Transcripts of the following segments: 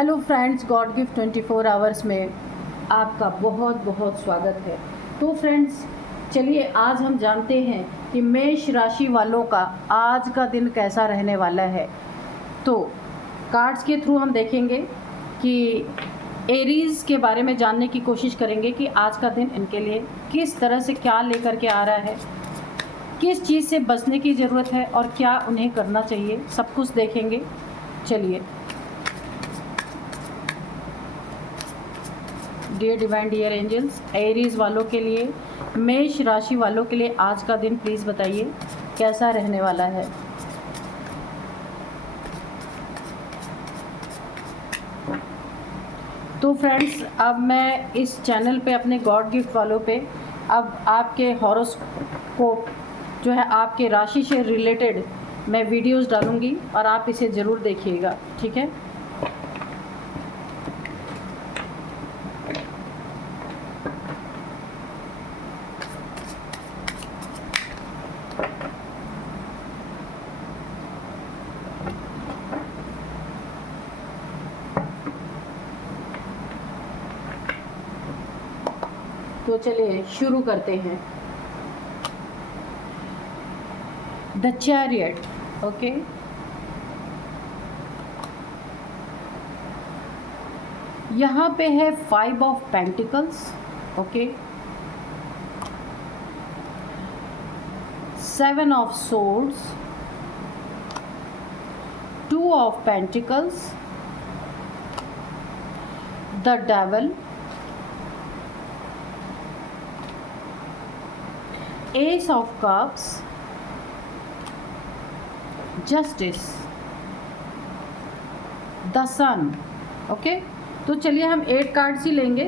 Hello friends, God gift 24 hours में आपका बहुत बहुत स्वागत है। तो फ्रेंड्स, चलिए आज हम जानते हैं कि मेष राशि वालों का आज का दिन कैसा रहने वाला है। तो कार्ड्स के थ्रू हम देखेंगे कि एरीज़ के बारे में जानने की कोशिश करेंगे कि आज का दिन इनके लिए किस तरह से क्या लेकर के आ रहा है, किस चीज़ से बचने की ज़रूरत है और क्या उन्हें करना चाहिए, सब कुछ देखेंगे। चलिए, dear divine dear angels, Aries वालों के लिए, मेष राशि वालों के लिए आज का दिन प्लीज़ बताइए कैसा रहने वाला है। तो फ्रेंड्स, अब मैं इस चैनल पे अपने गॉड गिफ्ट वालों पे अब आपके हॉरोस्कोप जो है आपके राशि से रिलेटेड मैं वीडियोस डालूंगी और आप इसे ज़रूर देखिएगा, ठीक है। तो चलिए शुरू करते हैं। The chariot, okay. यहाँ पे है 5 of pentacles, okay, 7 of swords, 2 of pentacles, the devil, ace of cups, justice, the sun, okay. तो चलिए हम 8 कार्ड्स ही लेंगे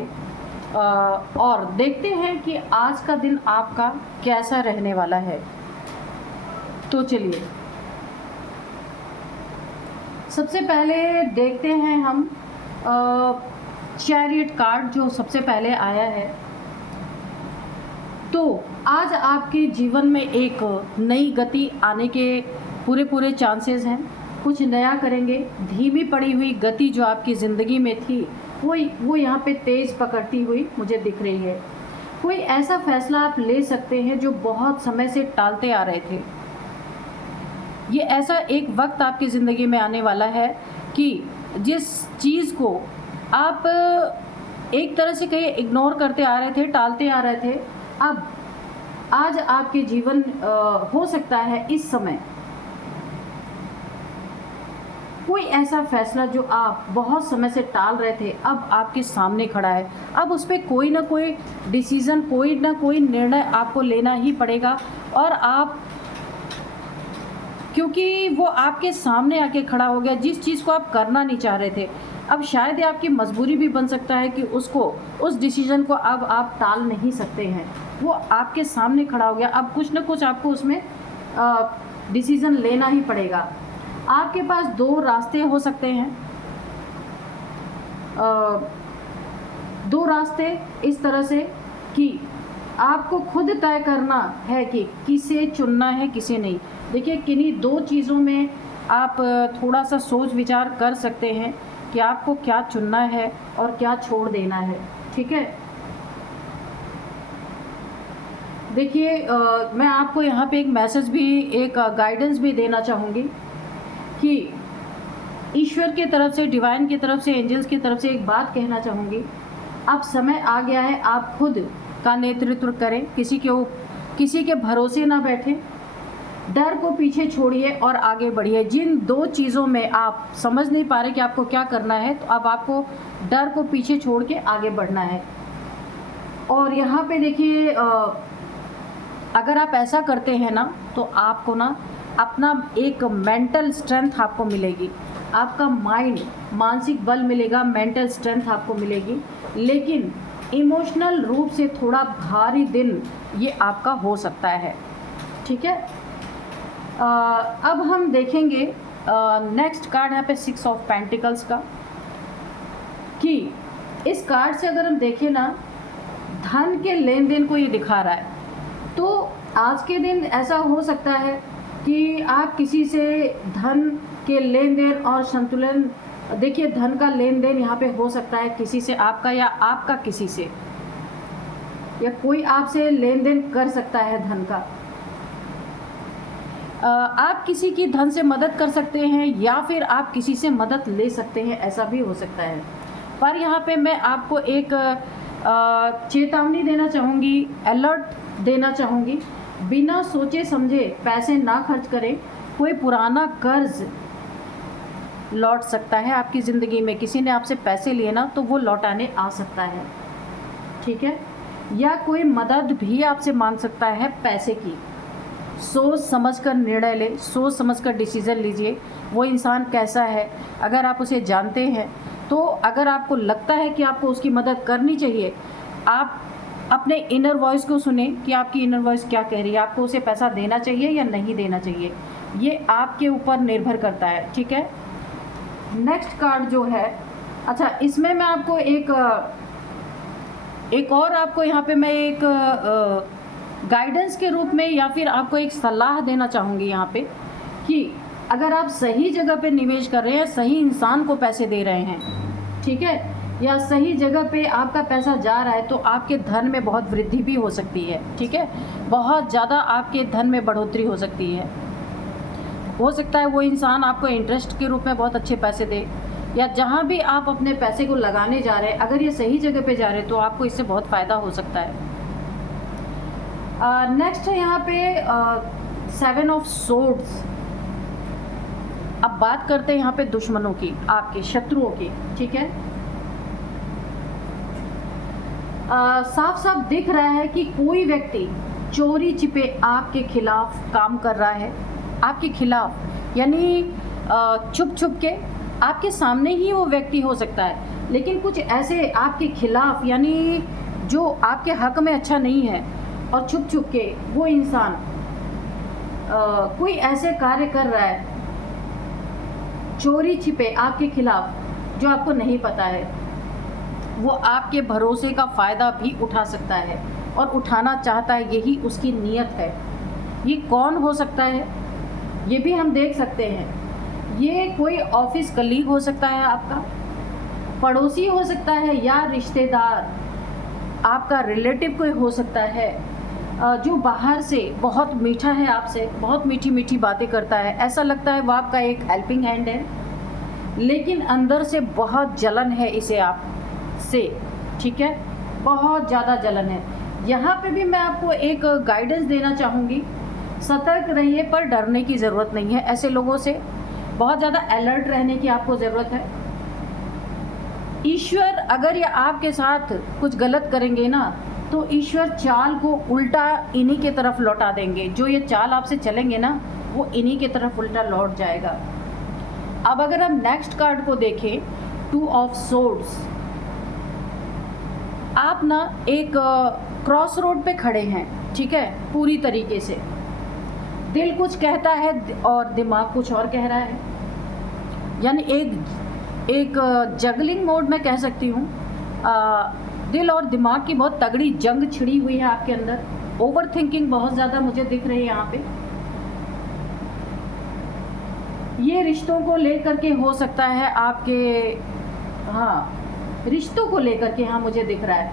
और देखते हैं कि आज का दिन आपका कैसा रहने वाला है। तो चलिए सबसे पहले देखते हैं हम चैरियट कार्ड जो सबसे पहले आया है। तो आज आपके जीवन में एक नई गति आने के पूरे चांसेस हैं। कुछ नया करेंगे। धीमी पड़ी हुई गति जो आपकी ज़िंदगी में थी वो यहाँ पे तेज़ पकड़ती हुई मुझे दिख रही है। कोई ऐसा फैसला आप ले सकते हैं जो बहुत समय से टालते आ रहे थे। ये ऐसा एक वक्त आपकी ज़िंदगी में आने वाला है कि जिस चीज़ को आप एक तरह से कहीं इग्नोर करते आ रहे थे, टालते आ रहे थे, अब आज आपके जीवन हो सकता है इस समय कोई ऐसा फैसला जो आप बहुत समय से टाल रहे थे अब आपके सामने खड़ा है। अब उस पर कोई ना कोई डिसीज़न, कोई ना कोई निर्णय आपको लेना ही पड़ेगा। और आप, क्योंकि वो आपके सामने आके खड़ा हो गया, जिस चीज़ को आप करना नहीं चाह रहे थे, अब शायद ये आपकी मजबूरी भी बन सकता है कि उस डिसीज़न को अब आप टाल नहीं सकते हैं। वो आपके सामने खड़ा हो गया, अब कुछ ना कुछ आपको उसमें डिसीज़न लेना ही पड़ेगा। आपके पास 2 रास्ते हो सकते हैं। 2 रास्ते इस तरह से कि आपको खुद तय करना है कि किसे चुनना है, किसे नहीं। देखिए, किन्हीं 2 चीज़ों में आप थोड़ा सा सोच विचार कर सकते हैं कि आपको क्या चुनना है और क्या छोड़ देना है, ठीक है। देखिए, मैं आपको यहाँ पे एक मैसेज भी, एक गाइडेंस भी देना चाहूँगी कि ईश्वर की तरफ से, डिवाइन की तरफ से, एंजल्स की तरफ से एक बात कहना चाहूँगी। अब समय आ गया है आप खुद का नेतृत्व करें, किसी के भरोसे ना बैठें। डर को पीछे छोड़िए और आगे बढ़िए। जिन 2 चीज़ों में आप समझ नहीं पा रहे कि आपको क्या करना है, तो अब आपको डर को पीछे छोड़ के आगे बढ़ना है। और यहाँ पे देखिए, अगर आप ऐसा करते हैं ना, तो आपको ना अपना एक मेंटल स्ट्रेंथ आपको मिलेगी, आपका मानसिक बल मिलेगा, मेंटल स्ट्रेंथ आपको मिलेगी। लेकिन इमोशनल रूप से थोड़ा भारी दिन ये आपका हो सकता है, ठीक है। अब हम देखेंगे नेक्स्ट कार्ड यहाँ पे 6 ऑफ पेंटिकल्स का, कि इस कार्ड से अगर हम देखें ना, धन के लेन देन को ये दिखा रहा है। तो आज के दिन ऐसा हो सकता है कि आप किसी से धन के लेन देन और संतुलन देखिए धन का लेन देन यहाँ पे हो सकता है किसी से आपका या आपका किसी से, या कोई आपसे लेन देन कर सकता है धन का। आप किसी की धन से मदद कर सकते हैं या फिर आप किसी से मदद ले सकते हैं, ऐसा भी हो सकता है। पर यहाँ पे मैं आपको एक चेतावनी देना चाहूँगी, अलर्ट देना चाहूँगी, बिना सोचे समझे पैसे ना खर्च करें। कोई पुराना कर्ज लौट सकता है आपकी ज़िंदगी में, किसी ने आपसे पैसे लिए ना तो वो लौटाने आ सकता है, ठीक है। या कोई मदद भी आपसे मांग सकता है पैसे की। सोच समझकर निर्णय ले, सोच समझकर डिसीज़न लीजिए। वो इंसान कैसा है, अगर आप उसे जानते हैं तो अगर आपको लगता है कि आपको उसकी मदद करनी चाहिए, आप अपने इनर वॉइस को सुने कि आपकी इनर वॉइस क्या कह रही है, आपको उसे पैसा देना चाहिए या नहीं देना चाहिए, ये आपके ऊपर निर्भर करता है, ठीक है। नेक्स्ट कार्ड जो है, अच्छा इसमें मैं आपको एक और आपको यहाँ पे मैं एक गाइडेंस के रूप में या फिर आपको एक सलाह देना चाहूँगी यहाँ पे कि अगर आप सही जगह पे निवेश कर रहे हैं, सही इंसान को पैसे दे रहे हैं, ठीक है, या सही जगह पे आपका पैसा जा रहा है तो आपके धन में बहुत वृद्धि भी हो सकती है, ठीक है। बहुत ज़्यादा आपके धन में बढ़ोतरी हो सकती है। हो सकता है वो इंसान आपको इंटरेस्ट के रूप में बहुत अच्छे पैसे दे, या जहाँ भी आप अपने पैसे को लगाने जा रहे हैं अगर ये सही जगह पे जा रहे हैं तो आपको इससे बहुत फ़ायदा हो सकता है। नेक्स्ट है यहाँ पे 7 ऑफ सोर्ड्स। अब बात करते हैं यहाँ पे दुश्मनों की, आपके शत्रुओं की, ठीक है। साफ साफ दिख रहा है कि कोई व्यक्ति चोरी छिपे आपके खिलाफ काम कर रहा है, आपके खिलाफ, यानी छुप छुप के आपके सामने ही वो व्यक्ति हो सकता है, लेकिन कुछ ऐसे आपके खिलाफ, यानी जो आपके हक में अच्छा नहीं है, और छुप छुप के वो इंसान कोई ऐसे कार्य कर रहा है चोरी छिपे आपके खिलाफ जो आपको नहीं पता है। वो आपके भरोसे का फ़ायदा भी उठा सकता है और उठाना चाहता है, यही उसकी नीयत है। ये कौन हो सकता है ये भी हम देख सकते हैं। ये कोई ऑफिस कलीग हो सकता है, आपका पड़ोसी हो सकता है, या रिश्तेदार, आपका रिलेटिव कोई हो सकता है जो बाहर से बहुत मीठा है, आपसे बहुत मीठी मीठी बातें करता है, ऐसा लगता है वो आपका एक हेल्पिंग हैंड है, लेकिन अंदर से बहुत जलन है इसे आप से, ठीक है, बहुत ज़्यादा जलन है। यहाँ पे भी मैं आपको एक गाइडेंस देना चाहूँगी, सतर्क रहिए, पर डरने की ज़रूरत नहीं है। ऐसे लोगों से बहुत ज़्यादा अलर्ट रहने की आपको ज़रूरत है। ईश्वर अगर ये आपके साथ कुछ गलत करेंगे ना तो ईश्वर चाल को उल्टा इन्हीं के तरफ लौटा देंगे। जो ये चाल आपसे चलेंगे ना वो इन्हीं के तरफ उल्टा लौट जाएगा। अब अगर हम नेक्स्ट कार्ड को देखें, 2 ऑफ सोर्ड्स, आप ना एक क्रॉस रोड पे खड़े हैं, ठीक है, पूरी तरीके से दिल कुछ कहता है और दिमाग कुछ और कह रहा है, यानी एक जगलिंग मोड में कह सकती हूँ। दिल और दिमाग की बहुत तगड़ी जंग छिड़ी हुई है आपके अंदर। ओवर थिंकिंग बहुत ज़्यादा मुझे दिख रही है यहाँ पे। ये रिश्तों को लेकर के हो सकता है आपके, हाँ रिश्तों को लेकर के यहाँ मुझे दिख रहा है,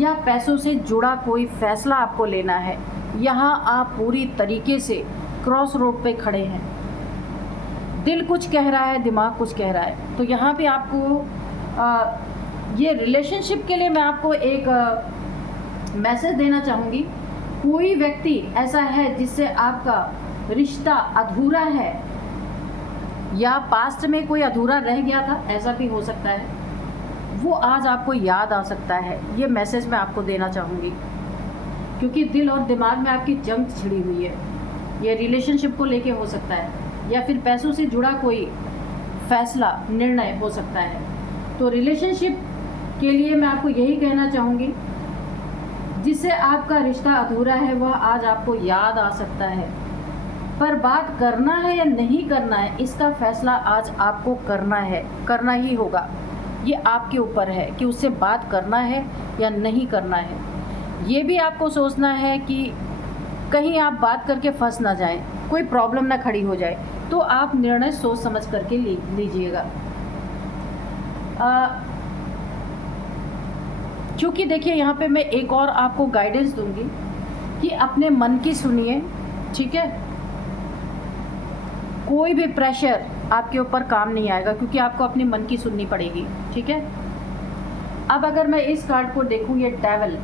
या पैसों से जुड़ा कोई फैसला आपको लेना है। यहाँ आप पूरी तरीके से क्रॉस रोड पे खड़े हैं, दिल कुछ कह रहा है, दिमाग कुछ कह रहा है। तो यहाँ पे आपको ये रिलेशनशिप के लिए मैं आपको एक मैसेज देना चाहूँगी। कोई व्यक्ति ऐसा है जिससे आपका रिश्ता अधूरा है, या पास्ट में कोई अधूरा रह गया था, ऐसा भी हो सकता है, वो आज आपको याद आ सकता है। ये मैसेज मैं आपको देना चाहूँगी, क्योंकि दिल और दिमाग में आपकी जंग छिड़ी हुई है। ये रिलेशनशिप को लेके हो सकता है, या फिर पैसों से जुड़ा कोई फैसला, निर्णय हो सकता है। तो रिलेशनशिप के लिए मैं आपको यही कहना चाहूँगी, जिससे आपका रिश्ता अधूरा है वह आज आपको याद आ सकता है, पर बात करना है या नहीं करना है इसका फैसला आज आपको करना है, करना ही होगा। ये आपके ऊपर है कि उससे बात करना है या नहीं करना है। ये भी आपको सोचना है कि कहीं आप बात करके फंस ना जाएं, कोई प्रॉब्लम ना खड़ी हो जाए। तो आप निर्णय सोच समझ करके लीजिएगा। क्योंकि देखिए यहाँ पे मैं एक और आपको गाइडेंस दूंगी कि अपने मन की सुनिए, ठीक है। कोई भी प्रेशर आपके ऊपर काम नहीं आएगा, क्योंकि आपको अपने मन की सुननी पड़ेगी, ठीक है। अब अगर मैं इस कार्ड को देखूँ, ये डेविल,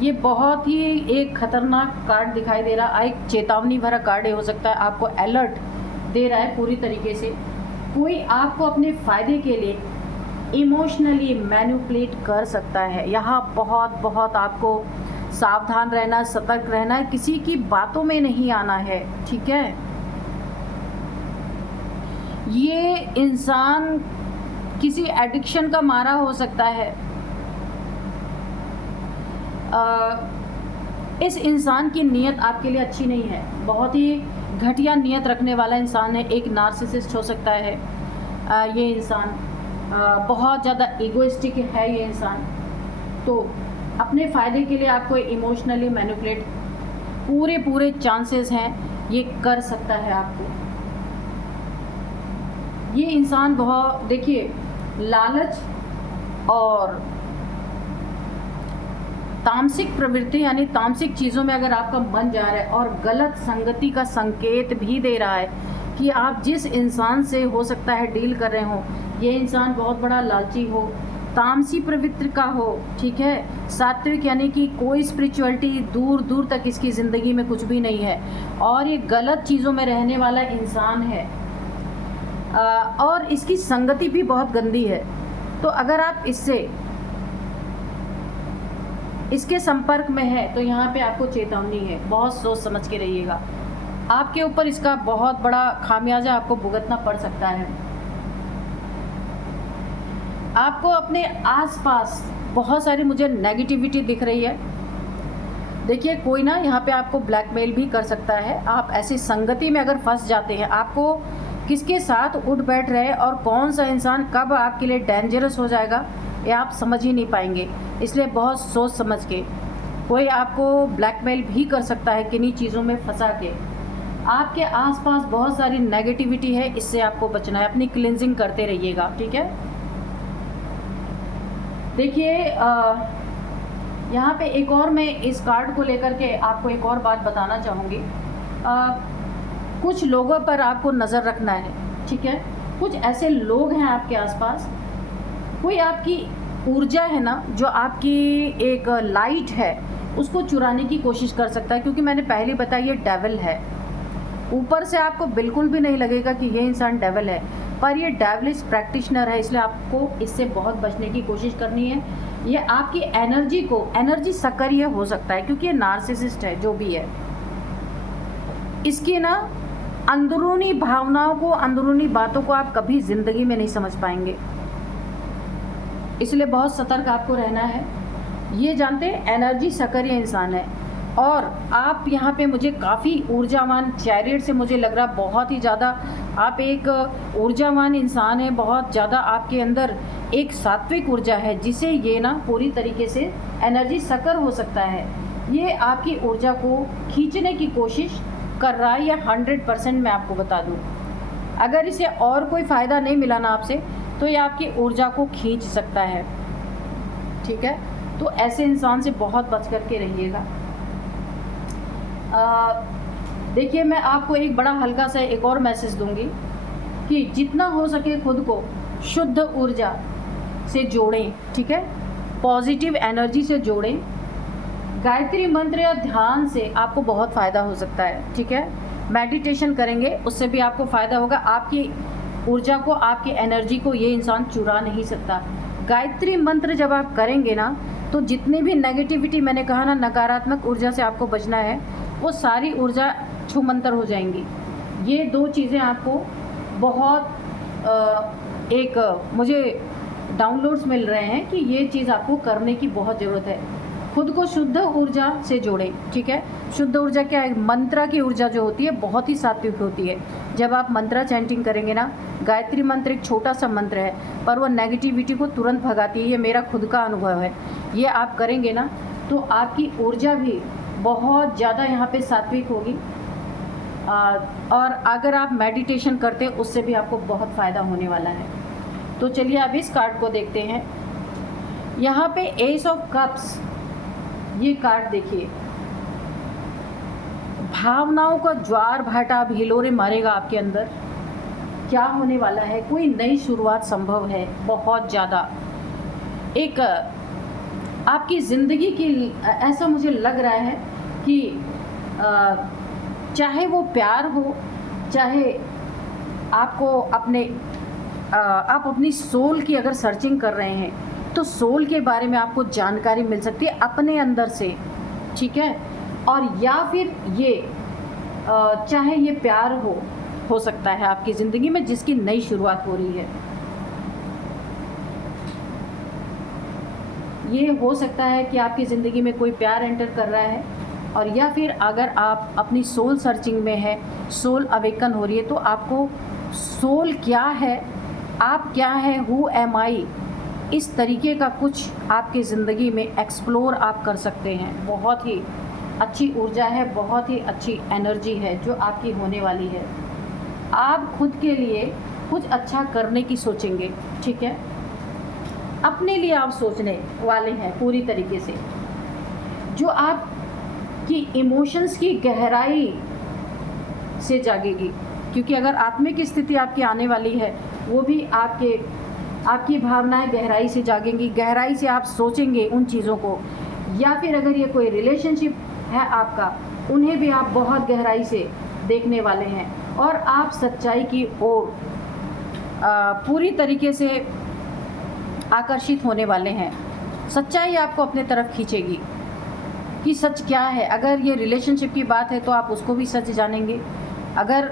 ये बहुत ही एक खतरनाक कार्ड दिखाई दे रहा है। एक चेतावनी भरा कार्ड हो सकता है, आपको अलर्ट दे रहा है पूरी तरीके से। कोई आपको अपने फ़ायदे के लिए इमोशनली मैनिपुलेट कर सकता है। यहाँ बहुत आपको सावधान रहना, सतर्क रहना है, किसी की बातों में नहीं आना है, ठीक है। ये इंसान किसी एडिक्शन का मारा हो सकता है। इस इंसान की नीयत आपके लिए अच्छी नहीं है, बहुत ही घटिया नीयत रखने वाला इंसान है। एक नार्सिसिस्ट हो सकता है ये इंसान, बहुत ज़्यादा ईगोइस्टिक है ये इंसान। तो अपने फ़ायदे के लिए आपको इमोशनली मैनिपुलेट पूरे चांसेस हैं ये कर सकता है आपको। ये इंसान बहुत, देखिए, लालच और तामसिक प्रवृत्ति यानी तामसिक चीज़ों में अगर आपका मन जा रहा है और गलत संगति का संकेत भी दे रहा है कि आप जिस इंसान से हो सकता है डील कर रहे हो, ये इंसान बहुत बड़ा लालची हो, तामसी प्रवृत्ति का हो, ठीक है। सात्विक यानी कि कोई स्पिरिचुअलिटी दूर तक इसकी ज़िंदगी में कुछ भी नहीं है और ये गलत चीज़ों में रहने वाला इंसान है और इसकी संगति भी बहुत गंदी है। तो अगर आप इसके संपर्क में है तो यहाँ पे आपको चेतावनी है, बहुत सोच समझ के रहिएगा। आपके ऊपर इसका बहुत बड़ा खामियाजा आपको भुगतना पड़ सकता है। आपको अपने आसपास बहुत सारी मुझे नेगेटिविटी दिख रही है। देखिए, कोई ना यहाँ पे आपको ब्लैकमेल भी कर सकता है। आप ऐसी संगति में अगर फंस जाते हैं, आपको किसके साथ उठ बैठ रहे और कौन सा इंसान कब आपके लिए डेंजरस हो जाएगा ये आप समझ ही नहीं पाएंगे। इसलिए बहुत सोच समझ के, कोई आपको ब्लैकमेल भी कर सकता है किन्हीं चीज़ों में फंसा के। आपके आसपास बहुत सारी नेगेटिविटी है, इससे आपको बचना है। अपनी क्लिनजिंग करते रहिएगा, ठीक है। देखिए, यहाँ पे एक और मैं इस कार्ड को लेकर के आपको एक और बात बताना चाहूँगी। कुछ लोगों पर आपको नज़र रखना है, ठीक है। कुछ ऐसे लोग हैं आपके आसपास, कोई आपकी ऊर्जा है ना, जो आपकी एक लाइट है, उसको चुराने की कोशिश कर सकता है। क्योंकि मैंने पहले बताया ये डेविल है। ऊपर से आपको बिल्कुल भी नहीं लगेगा कि ये इंसान डेविल है, पर ये डेविलिश प्रैक्टिशनर है, इसलिए आपको इससे बहुत बचने की कोशिश करनी है। ये आपकी एनर्जी सक्रिय हो सकता है, क्योंकि ये नार्सिसिस्ट है जो भी है। इसकी ना अंदरूनी भावनाओं को, अंदरूनी बातों को आप कभी ज़िंदगी में नहीं समझ पाएंगे, इसलिए बहुत सतर्क आपको रहना है। ये जानते हैं एनर्जी सक्रिय इंसान है और आप यहाँ पे मुझे काफ़ी ऊर्जावान, चैरियट से मुझे लग रहा बहुत ही ज़्यादा आप एक ऊर्जावान इंसान है। बहुत ज़्यादा आपके अंदर एक सात्विक ऊर्जा है, जिसे ये ना पूरी तरीके से एनर्जी सक्रिय हो सकता है। ये आपकी ऊर्जा को खींचने की कोशिश कर रहा है, या 100% मैं आपको बता दूँ। अगर इसे और कोई फ़ायदा नहीं मिला ना आपसे, तो ये आपकी ऊर्जा को खींच सकता है, ठीक है। तो ऐसे इंसान से बहुत बच कर के रहिएगा। देखिए, मैं आपको एक बड़ा हल्का सा एक और मैसेज दूंगी कि जितना हो सके खुद को शुद्ध ऊर्जा से जोड़ें, ठीक है। पॉजिटिव एनर्जी से जोड़ें। गायत्री मंत्र या ध्यान से आपको बहुत फ़ायदा हो सकता है, ठीक है। मेडिटेशन करेंगे, उससे भी आपको फ़ायदा होगा। आपकी ऊर्जा को, आपकी एनर्जी को ये इंसान चुरा नहीं सकता। गायत्री मंत्र जब आप करेंगे ना, तो जितनी भी नेगेटिविटी, मैंने कहा ना, नकारात्मक ऊर्जा से आपको बचना है, वो सारी ऊर्जा छूमंतर हो जाएंगी। ये दो चीज़ें आपको बहुत मुझे डाउनलोड्स मिल रहे हैं कि ये चीज़ आपको करने की बहुत ज़रूरत है। खुद को शुद्ध ऊर्जा से जोड़ें, ठीक है। शुद्ध ऊर्जा क्या है? मंत्रा की ऊर्जा जो होती है बहुत ही सात्विक होती है। जब आप मंत्रा चैंटिंग करेंगे ना, गायत्री मंत्र एक छोटा सा मंत्र है, पर वो नेगेटिविटी को तुरंत भगाती है। ये मेरा खुद का अनुभव है। ये आप करेंगे ना, तो आपकी ऊर्जा भी बहुत ज़्यादा यहाँ पे सात्विक होगी और अगर आप मेडिटेशन करते हैं उससे भी आपको बहुत फ़ायदा होने वाला है। तो चलिए अब इस कार्ड को देखते हैं। यहाँ पे एस ऑफ कप्स, ये कार्ड देखिए, भावनाओं का ज्वार भाटा अब हिलोरे मारेगा आपके अंदर। क्या होने वाला है, कोई नई शुरुआत संभव है, बहुत ज़्यादा। एक आपकी ज़िंदगी की, ऐसा मुझे लग रहा है कि चाहे वो प्यार हो, चाहे आपको आप अपनी सोल की अगर सर्चिंग कर रहे हैं तो सोल के बारे में आपको जानकारी मिल सकती है अपने अंदर से, ठीक है। और या फिर ये चाहे ये प्यार हो सकता है आपकी ज़िंदगी में जिसकी नई शुरुआत हो रही है। ये हो सकता है कि आपकी ज़िंदगी में कोई प्यार एंटर कर रहा है, और या फिर अगर आप अपनी सोल सर्चिंग में है, सोल अवेकन हो रही है, तो आपको सोल क्या है, आप क्या है, हु एम आई, इस तरीके का कुछ आपकी ज़िंदगी में एक्सप्लोर आप कर सकते हैं। बहुत ही अच्छी ऊर्जा है, बहुत ही अच्छी एनर्जी है जो आपकी होने वाली है। आप खुद के लिए कुछ अच्छा करने की सोचेंगे, ठीक है, अपने लिए आप सोचने वाले हैं पूरी तरीके से। जो आपकी इमोशंस की गहराई से जागेगी, क्योंकि अगर आत्मिक स्थिति आपकी आने वाली है, वो भी आपकी भावनाएं गहराई से जागेंगी, गहराई से आप सोचेंगे उन चीज़ों को। या फिर अगर ये कोई रिलेशनशिप है आपका, उन्हें भी आप बहुत गहराई से देखने वाले हैं, और आप सच्चाई की ओर पूरी तरीके से आकर्षित होने वाले हैं। सच्चाई आपको अपने तरफ खींचेगी कि सच क्या है। अगर ये रिलेशनशिप की बात है तो आप उसको भी सच जानेंगे। अगर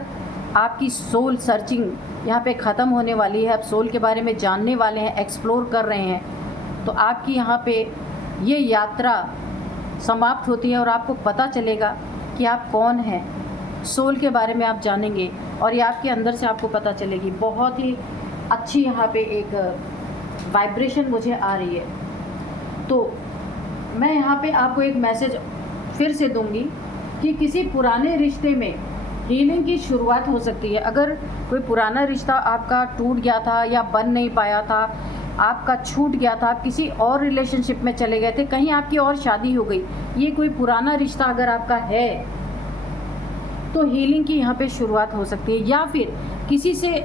आपकी सोल सर्चिंग यहाँ पे ख़त्म होने वाली है, आप सोल के बारे में जानने वाले हैं, एक्सप्लोर कर रहे हैं, तो आपकी यहाँ पे ये यात्रा समाप्त होती है और आपको पता चलेगा कि आप कौन हैं। सोल के बारे में आप जानेंगे और ये आपके अंदर से आपको पता चलेगी। बहुत ही अच्छी यहाँ पे एक वाइब्रेशन मुझे आ रही है। तो मैं यहाँ पे आपको एक मैसेज फिर से दूंगी कि किसी पुराने रिश्ते में हीलिंग की शुरुआत हो सकती है। अगर कोई पुराना रिश्ता आपका टूट गया था या बन नहीं पाया था, आपका छूट गया था, आप किसी और रिलेशनशिप में चले गए थे, कहीं आपकी और शादी हो गई, ये कोई पुराना रिश्ता अगर आपका है तो हीलिंग की यहाँ पे शुरुआत हो सकती है। या फिर किसी से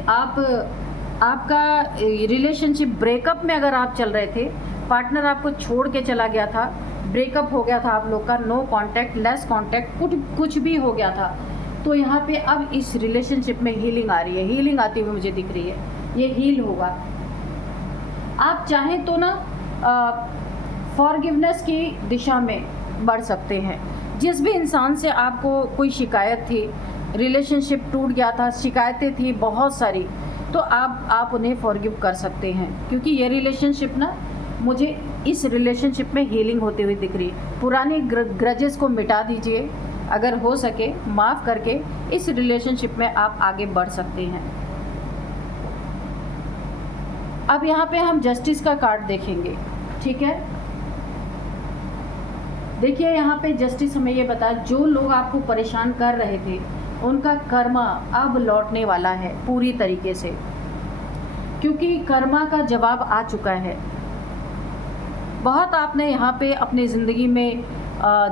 आपका रिलेशनशिप ब्रेकअप में अगर आप चल रहे थे, पार्टनर आपको छोड़ के चला गया था, ब्रेकअप हो गया था आप लोग का, नो कांटेक्ट, लेस कांटेक्ट, कुछ भी हो गया था, तो यहाँ पे अब इस रिलेशनशिप में हीलिंग आ रही है, हीलिंग आती हुई मुझे दिख रही है। ये हील होगा। आप चाहें तो ना फॉरगिवनेस की दिशा में बढ़ सकते हैं। जिस भी इंसान से आपको कोई शिकायत थी, रिलेशनशिप टूट गया था, शिकायतें थी बहुत सारी, तो आप उन्हें फॉरगिव कर सकते हैं, क्योंकि ये रिलेशनशिप ना, मुझे इस रिलेशनशिप में हीलिंग होती हुई दिख रही है। पुरानी ग्रजेस को मिटा दीजिए, अगर हो सके माफ़ करके इस रिलेशनशिप में आप आगे बढ़ सकते हैं। अब यहाँ पे हम जस्टिस का कार्ड देखेंगे, ठीक है। देखिए यहाँ पे जस्टिस हमें ये बताया, जो लोग आपको परेशान कर रहे थे उनका कर्मा अब लौटने वाला है पूरी तरीके से, क्योंकि कर्मा का जवाब आ चुका है। बहुत आपने यहाँ पे अपनी ज़िंदगी में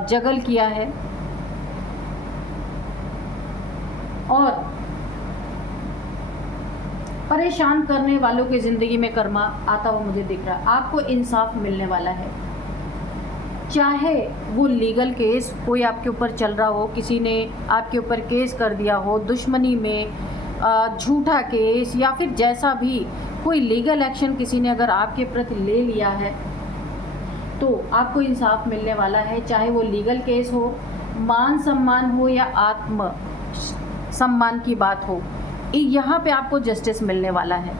जगल किया है और परेशान करने वालों की ज़िंदगी में कर्मा आता हुआ मुझे दिख रहा है। आपको इंसाफ मिलने वाला है, चाहे वो लीगल केस कोई आपके ऊपर चल रहा हो, किसी ने आपके ऊपर केस कर दिया हो दुश्मनी में, झूठा केस, या फिर जैसा भी कोई लीगल एक्शन किसी ने अगर आपके प्रति ले लिया है, तो आपको इंसाफ मिलने वाला है। चाहे वो लीगल केस हो, मान सम्मान हो, या आत्म सम्मान की बात हो, यहाँ पे आपको जस्टिस मिलने वाला है।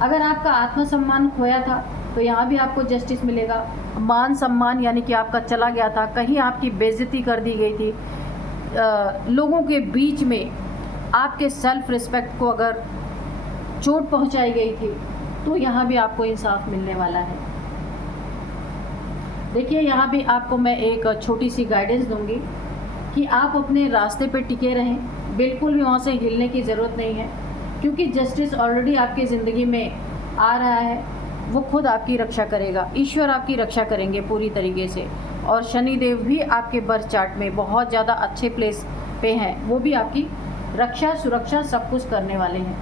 अगर आपका आत्मसम्मान खोया था तो यहाँ भी आपको जस्टिस मिलेगा। मान सम्मान यानी कि आपका चला गया था, कहीं आपकी बेइज्जती कर दी गई थी, लोगों के बीच में आपके सेल्फ रिस्पेक्ट को अगर चोट पहुँचाई गई थी, तो यहाँ भी आपको इंसाफ मिलने वाला है। देखिए यहाँ भी आपको मैं एक छोटी सी गाइडेंस दूंगी कि आप अपने रास्ते पे टिके रहें, बिल्कुल भी वहाँ से हिलने की ज़रूरत नहीं है, क्योंकि जस्टिस ऑलरेडी आपकी ज़िंदगी में आ रहा है। वो खुद आपकी रक्षा करेगा, ईश्वर आपकी रक्षा करेंगे पूरी तरीके से। और शनि देव भी आपके बर्थ चार्ट में बहुत ज़्यादा अच्छे प्लेस पे हैं, वो भी आपकी रक्षा सुरक्षा सब कुछ करने वाले हैं।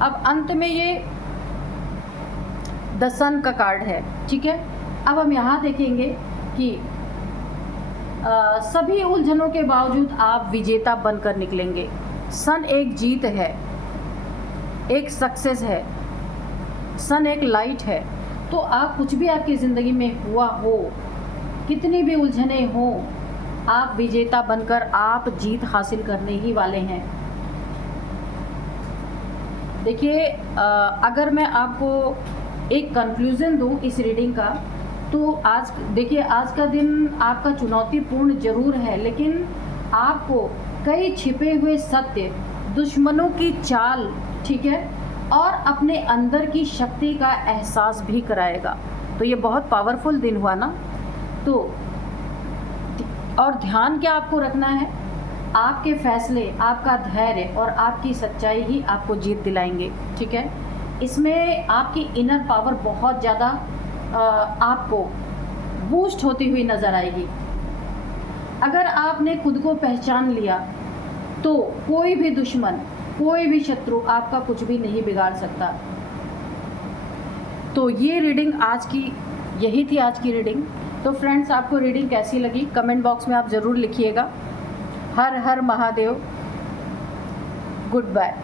अब अंत में ये द सन का कार्ड है, ठीक है। अब हम यहाँ देखेंगे कि सभी उलझनों के बावजूद आप विजेता बनकर निकलेंगे। सन एक जीत है, एक सक्सेस है, सन एक लाइट है। तो आप कुछ भी आपकी ज़िंदगी में हुआ हो, कितनी भी उलझने हो, आप विजेता बनकर आप जीत हासिल करने ही वाले हैं। देखिए, अगर मैं आपको एक कंक्लूज़न दूं इस रीडिंग का, तो आज देखिए, आज का दिन आपका चुनौतीपूर्ण ज़रूर है, लेकिन आपको कई छिपे हुए सत्य, दुश्मनों की चाल, ठीक है, और अपने अंदर की शक्ति का एहसास भी कराएगा। तो ये बहुत पावरफुल दिन हुआ ना। तो और ध्यान क्या आपको रखना है, आपके फैसले, आपका धैर्य और आपकी सच्चाई ही आपको जीत दिलाएंगे, ठीक है। इसमें आपकी इनर पावर बहुत ज़्यादा आपको बूस्ट होती हुई नज़र आएगी। अगर आपने खुद को पहचान लिया तो कोई भी दुश्मन, कोई भी शत्रु आपका कुछ भी नहीं बिगाड़ सकता। तो ये रीडिंग आज की, यही थी आज की रीडिंग। तो फ्रेंड्स, आपको रीडिंग कैसी लगी कमेंट बॉक्स में आप ज़रूर लिखिएगा। हर हर महादेव। Good bye.